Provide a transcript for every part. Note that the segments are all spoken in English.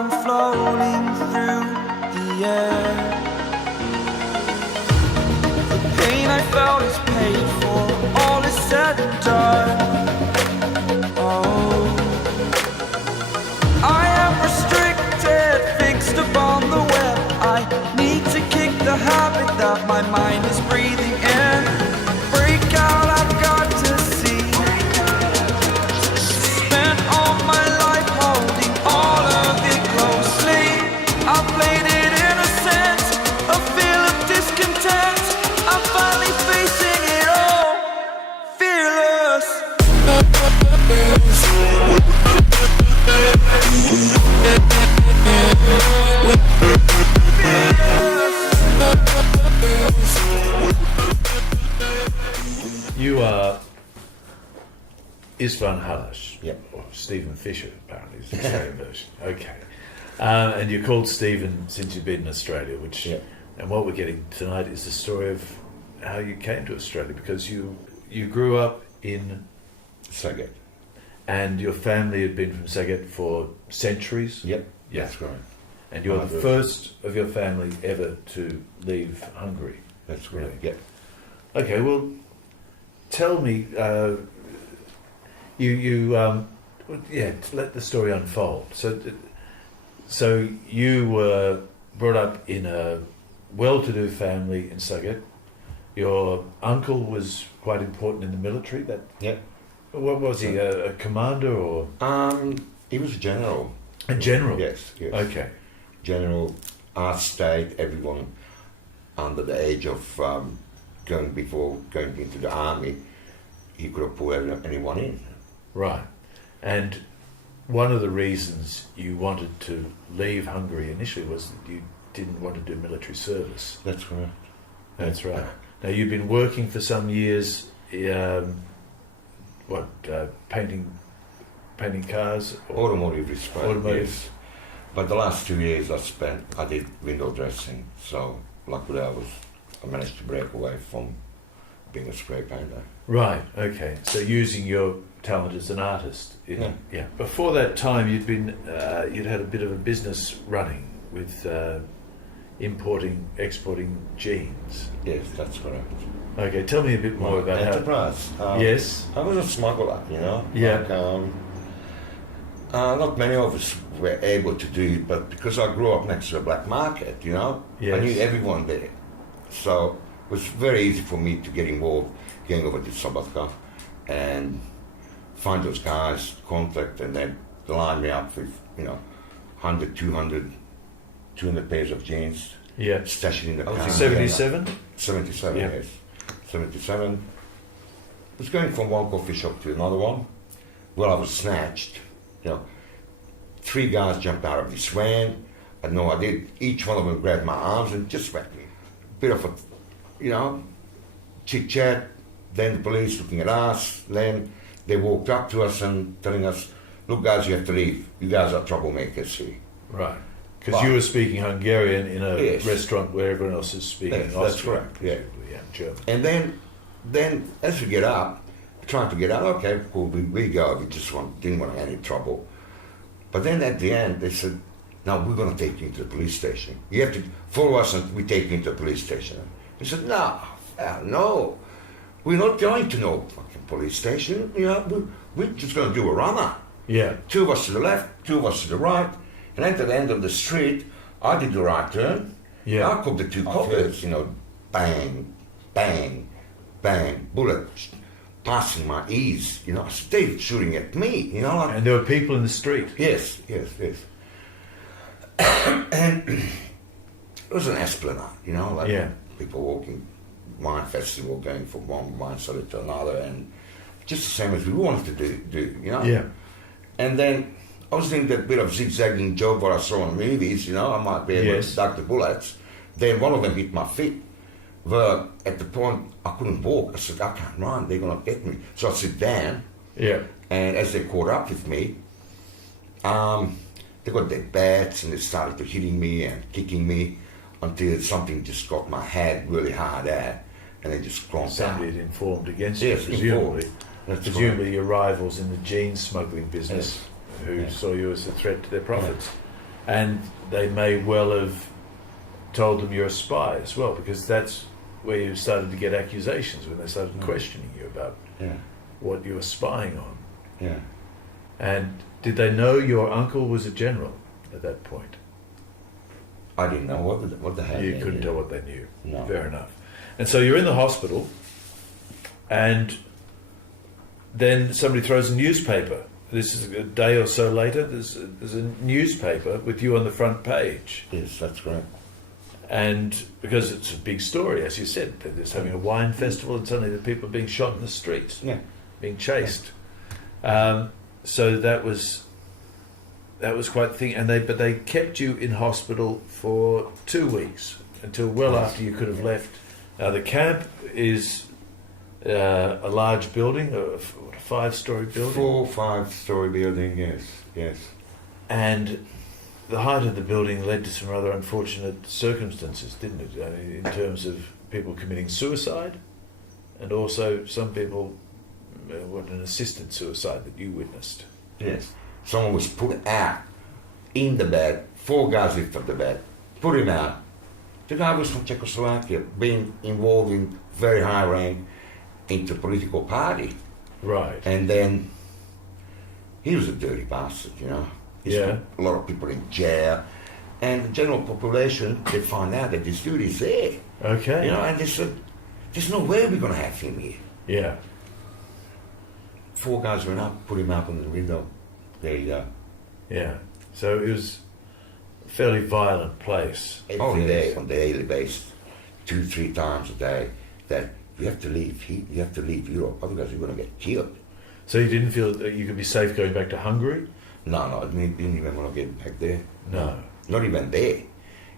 I'm floating through the air. The pain I felt is paid for, all is said and done. Oh, I am restricted, fixed upon the web. I need to kick the habit that my mind is breathing in. Break out, I've got to see. Spent all my life holding all of it closely. I played it innocent, a feel of discontent. I'm finally facing it all, fearless. You are István Halász. Yep. Or Stephen Fisher, apparently, is the Australian version. Okay. And you're called Stephen since you've been in Australia, which, Yep. and what we're getting tonight is the story of how you came to Australia, because you grew up in Saget. and your family had been from Saget for centuries. Yep. Yeah. That's right. And you're the first of your family ever to leave Hungary. That's right. Really? Yep. Okay, well, tell me, let the story unfold. So you were brought up in a well-to-do family in Saget. Your uncle was quite important in the military. Yep. What was he? A commander or He was a general. a general? Yes. Yes. Okay. General, our state, everyone under the age of going into the army, he could have pulled anyone in. Right. And one of the reasons you wanted to leave Hungary initially was that you didn't want to do military service. That's correct. That's right. Now you've been working for some years, painting cars? Automotive repair. Automotive. Yes. But the last 2 years I did window dressing, so luckily I managed to break away from being a spray painter. Right, okay. So using your talent as an artist. Yeah. Before that time you'd had a bit of a business running with importing, exporting jeans. Yes, that's correct. Okay, tell me a bit more about enterprise. Yes. I was a smuggler, you know. Yeah. Not many of us were able to do it, but because I grew up next to a black market, you know, Yes. I knew everyone there. So it was very easy for me to get involved, getting over to Sabatka and find those guys, contact, and then line me up with, 100, 200 pairs of jeans. Yeah. Stash it in the car. 77? 77, Yeah. yes. 77. Was going from one coffee shop to another one. Well, I was snatched. 3 guys jumped out of this van. I had no idea. Each one of them grabbed my arms and just whacked me. Bit of a, chit-chat. Then the police looking at us. Then they walked up to us and telling us, look guys, you have to leave. You guys are troublemakers here. Right. Because you were speaking Hungarian in a Yes. restaurant where everyone else is speaking Yes, Austrian. that's correct, yeah. German. And then as we get up, trying to get out, okay, cool, we go. We just didn't want any trouble. But then at the end, they said, now we're going to take you into the police station. You have to follow us and we take you into the police station. We said, no, we're not going to no fucking police station. We're just going to do a runner. Yeah. 2 of us to the left, 2 of us to the right. And at the end of the street, I did the right turn. Yeah. I caught the 2 coppers, bang, bang, bang, bullet passing my ears, stayed shooting at me, And there were people in the street. Yes. And it was an esplanade, people walking, wine festival, going from one wine cellar to another, and just the same as we wanted to do. Yeah. And then I was doing that bit of zigzagging job what I saw in movies, I might be able to duck the bullets. Then one of them hit my feet. Well, at the point, I couldn't walk. I said, I can't run, they're going to get me. So I sit down, and as they caught up with me, they got their bats and they started to hitting me and kicking me until something just got my head really hard at, and they just clonked Somebody out. had informed against Yes, you, presumably. That's Presumably your rivals in the jeans smuggling business who Yes. saw you as a threat to their profits. And they may well have told them you're a spy as well, because that's where you started to get accusations, when they started questioning you about what you were spying on. Yeah. And did they know your uncle was a general at that point? I didn't know what the hell. You couldn't tell what they knew. No. Fair enough. And so you're in the hospital, and then somebody throws a newspaper. This is a day or so later. There's a newspaper with you on the front page. Yes, that's correct. And because it's a big story, as you said, they're just having a wine festival, and suddenly the people are being shot in the streets, being chased. So that was quite the thing. And they kept you in hospital for 2 weeks, until well after you could have left. Now the camp is a large building, a 5-story building. 4 or 5-story building, yes. And the height of the building led to some rather unfortunate circumstances, didn't it? I mean, in terms of people committing suicide, and also some people, an assisted suicide that you witnessed. Yes. Someone was put out in the bed, 4 guys lifted up the bed, put him out. The guy was from Czechoslovakia, being involved in very high rank into political party. Right. And then he was a dirty bastard, He's put a lot of people in jail. And the general population, they find out that this dude is there. Okay. And they said, there's no way we're going to have him here. Yeah. 4 guys went up, put him up on the window. There you go. Yeah. So it was a fairly violent place. Every day, on a daily basis, 2-3 times a day, that you have to leave. You have to leave Europe, otherwise you're going to get killed. So you didn't feel that you could be safe going back to Hungary? No, I didn't even want to get back there. No. Not even there.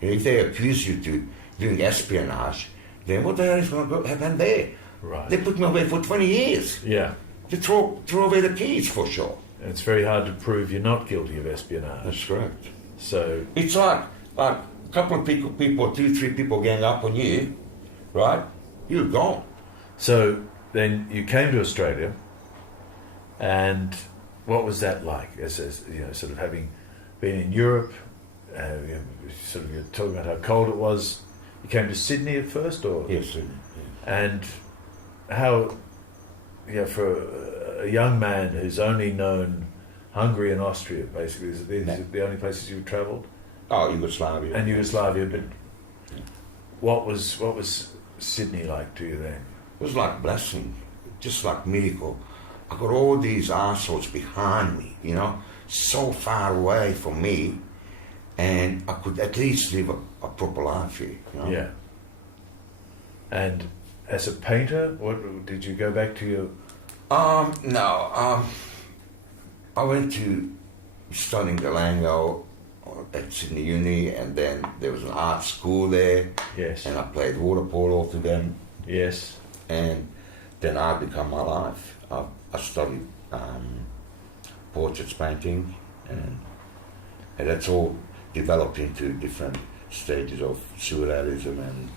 If they accuse you to doing espionage, then what the hell is going to happen there? Right. They put me away for 20 years. Yeah. They throw away the keys for sure. And it's very hard to prove you're not guilty of espionage. That's correct. So It's like a couple of people, 2-3 people gang up on you, right? You're gone. So then you came to Australia, and what was that like? As sort of having been in Europe, sort of you're talking about how cold it was. You came to Sydney at first, or Yes. and how, for a young man who's only known Hungary and Austria, basically, is the only places you've travelled? Oh, Yugoslavia. And Yugoslavia, but what was Sydney like to you then? It was like blessing, just like miracle. I got all these assholes behind me, so far away from me, and I could at least live a proper life here. Yeah. And as a painter, what did you go back to your? No. I went to studying the Lango at Sydney Uni, and then there was an art school there. Yes. And I played water polo to them. Yes. And then art became my life. I studied portraits painting, and that's all developed into different stages of surrealism and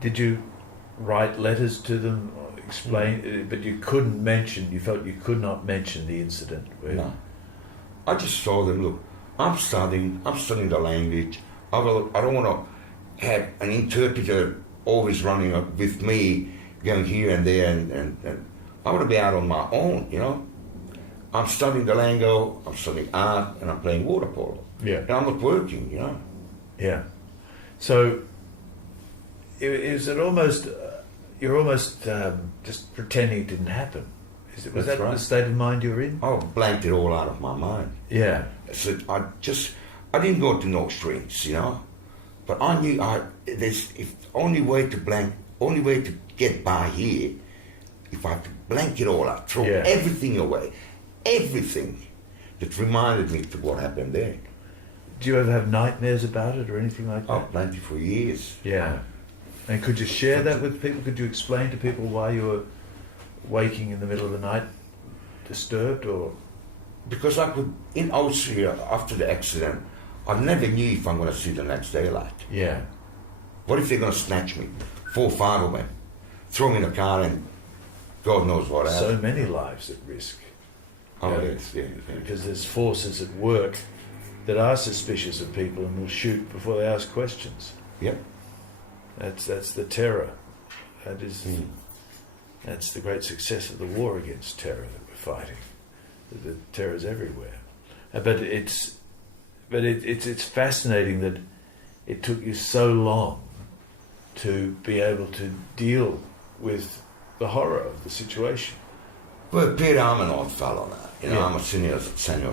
Did you write letters to them, or explain? But you couldn't mention. You felt you could not mention the incident. No. I just told them, look, I'm studying the language. I don't want to have an interpreter always running up with me, going here and there, and I want to be out on my own, I'm studying the Lango, I'm studying art, and I'm playing water polo. Yeah. And I'm not working, Yeah. So is it almost you're almost just pretending it didn't happen? Was that right. the state of mind you were in? I blanked it all out of my mind. Yeah. So I didn't go to no strings, but I knew only way to get by here, if I have to blank it all out, throw everything away, everything that reminded me of what happened there. Do you ever have nightmares about it or anything like that? Oh, plenty for years. Yeah. And could you share that with people? Could you explain to people why you were waking in the middle of the night, disturbed, or? Because in Austria, after the accident, I never knew if I'm going to see the next daylight. Yeah. What if they're going to snatch me? 4 or 5 of them. Throw me in a car and God knows what else. So many lives at risk. Oh, Yeah. yes, yeah. Because there's forces at work that are suspicious of people and will shoot before they ask questions. Yep. That's the terror. That's the great success of the war against terror that we're fighting. The terror is everywhere. But it's fascinating that it took you so long to be able to deal with the horror of the situation. Well, Peter, I'm an old fellow now. You know, Yeah. I'm a senior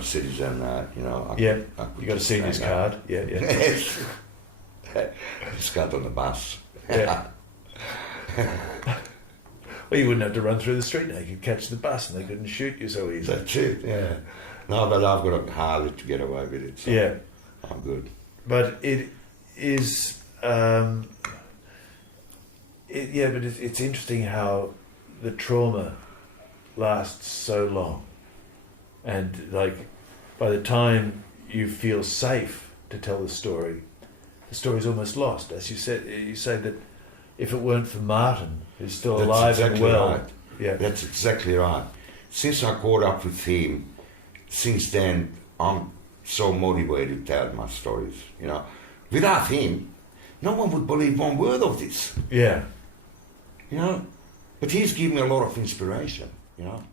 citizen. You know, You could got a just senior's hang out. card. Yeah. Yes. Just got on the bus. Yeah. Well, you wouldn't have to run through the street now. You could catch the bus and they couldn't shoot you so easily. That's it. Yeah. No, but I've got a Harley to get away with it. So Yeah. I'm good. But it is, but it's interesting how the trauma lasts so long, and like by the time you feel safe to tell the story's almost lost. As you say that if it weren't for Martin, who's still That's alive exactly and well, right. yeah, That's exactly right. Since I caught up with him, since then I'm so motivated to tell my stories. You know, without him, no one would believe one word of this. yeah. You know, but he's given me a lot of inspiration. You know.